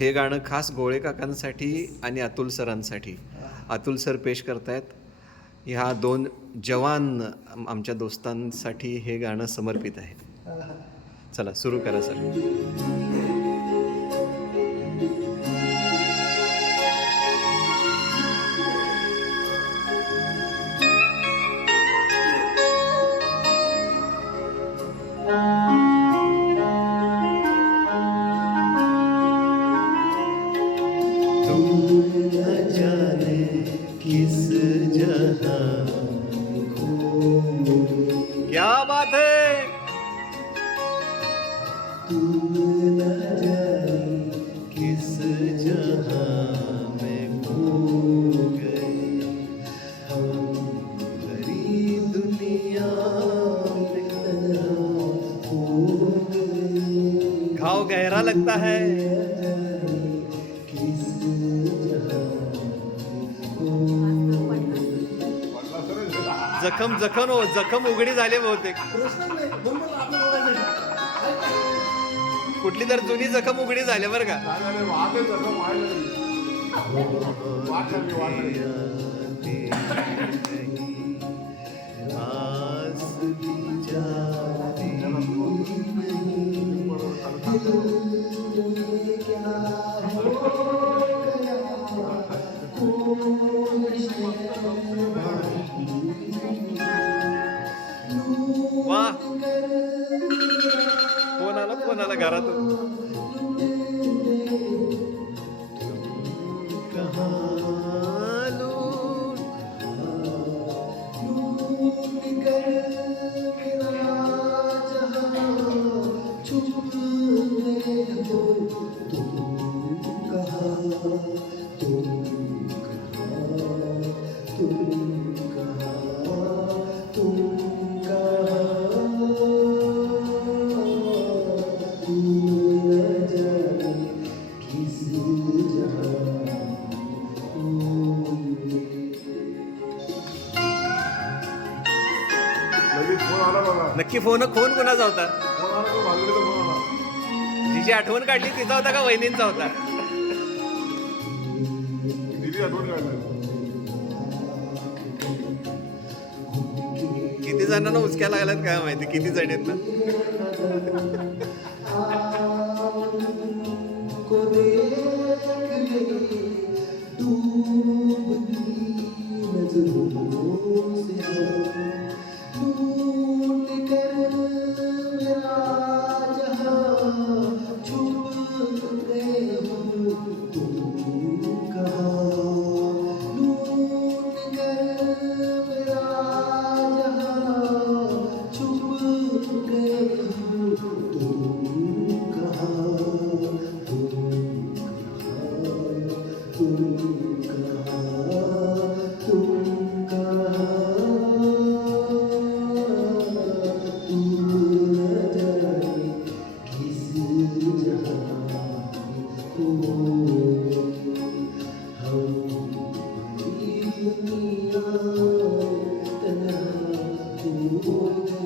हे गाणं खास गोळे काकांसाठी आणि अतुल सरांसाठी. अतुल सर पेश करतायत. ह्या दोन जवान आमच्या दोस्तांसाठी हे गाणं समर्पित आहे. चला सुरू करा सर. किस जहां क्या बात है. तुम न जाने किस जहां में खो गए हम भरी दुनिया में तन्हा हो गए. घाव गहरा लगता है. जखम जखम हो जखम उघडी झाली बहुतेक. कुठली तर जुनी जखम उघडी झाली बरं का. वा फोन आला घरातून. नक्की फोन कोणाचा होता. जिची आठवण काढली तिचा होता का वहिनींचा होता. किती जणांना उचक्या लागल्यात काय माहिती. किती जण आहेत ना. Oh